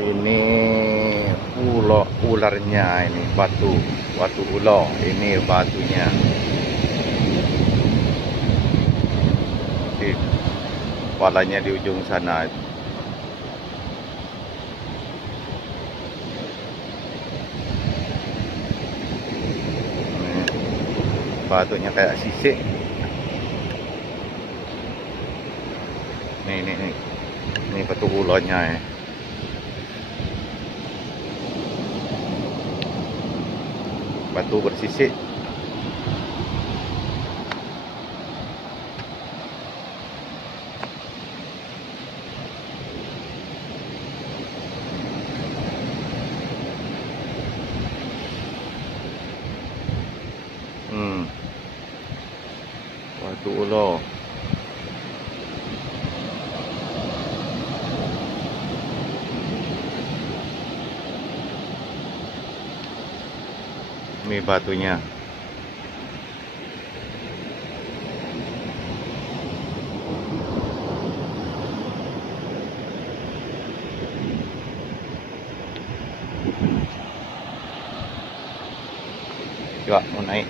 Ini ularnya, ini batu ular. Ini batunya. Di kepalanya di ujung sana. Batunya kayak sisik. Ini batu ularnya. Batu bersisik. Batu ular. Ini batunya. Coba mau naik.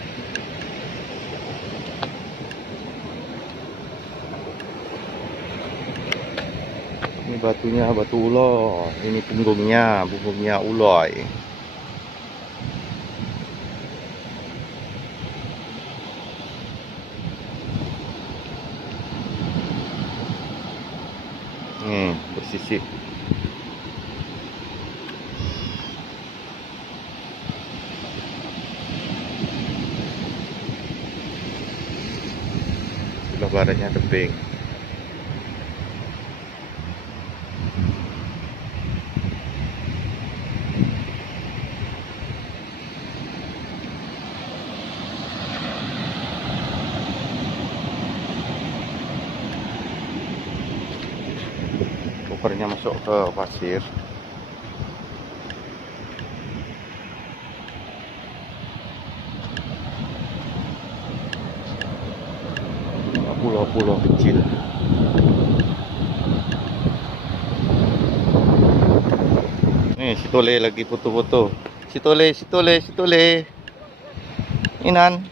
Ini batunya, batu ular. Ini punggungnya ular. Bersisik. Sebelah baratnya tebing. Kopernya masuk ke pasir. Pulau-pulau kecil. Nih, si Tole lagi foto-foto. Si Tole. Inan.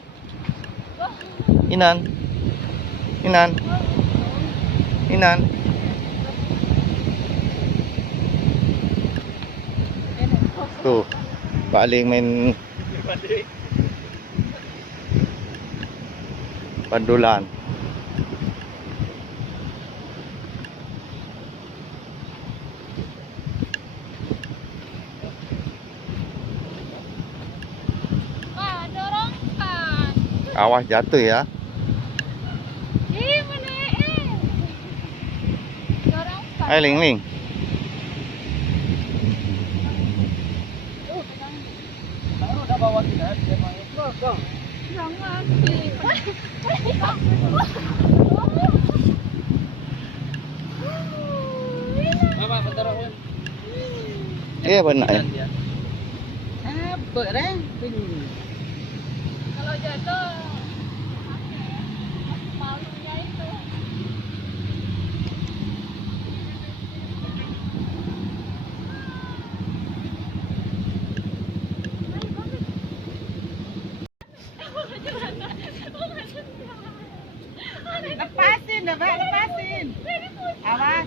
Tuh, paling main pandulan. Awas jatuh ya. Ayo Ling. Bawa kita dia main jangan Mama bentar aku. Iya benar ya. Kalau jatuh malunya itu. Lepasin. Awas.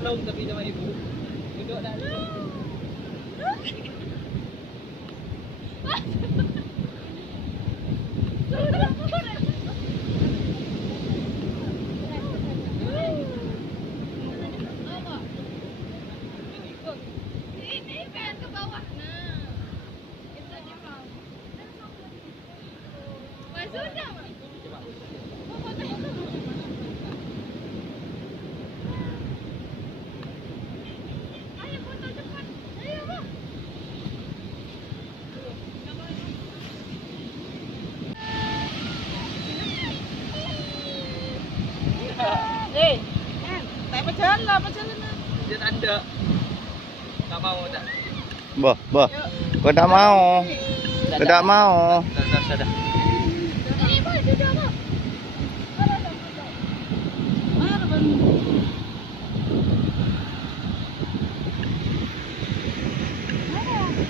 Belum tapi sama ibu. Duduk dah. Ini pengen ke bawah. Nah, itu aja mau. Wah, sudah. Ayo foto cepat. Ayo, Bang. lah, pacaran lah. Dia tanda. Nggak mau tak? Bah, bah. Kau tak mau. Kau tak mau. Dah. Ini boy, sudah apa? Mana bang?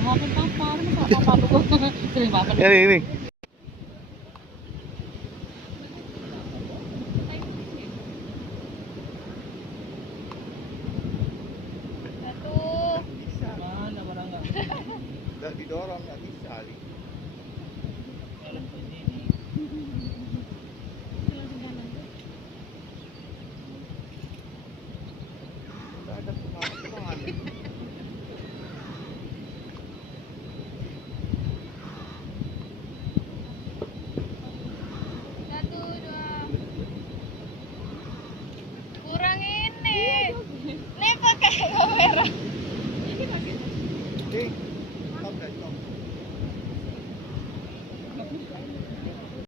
Mau papa, papa lu. Sering papa. Ini. Satu. Mana barang nggak? Dah didorong nggak bisa. Ada pengalaman. Satu, dua. Kurang ini. Nih pakai kamera. Eh,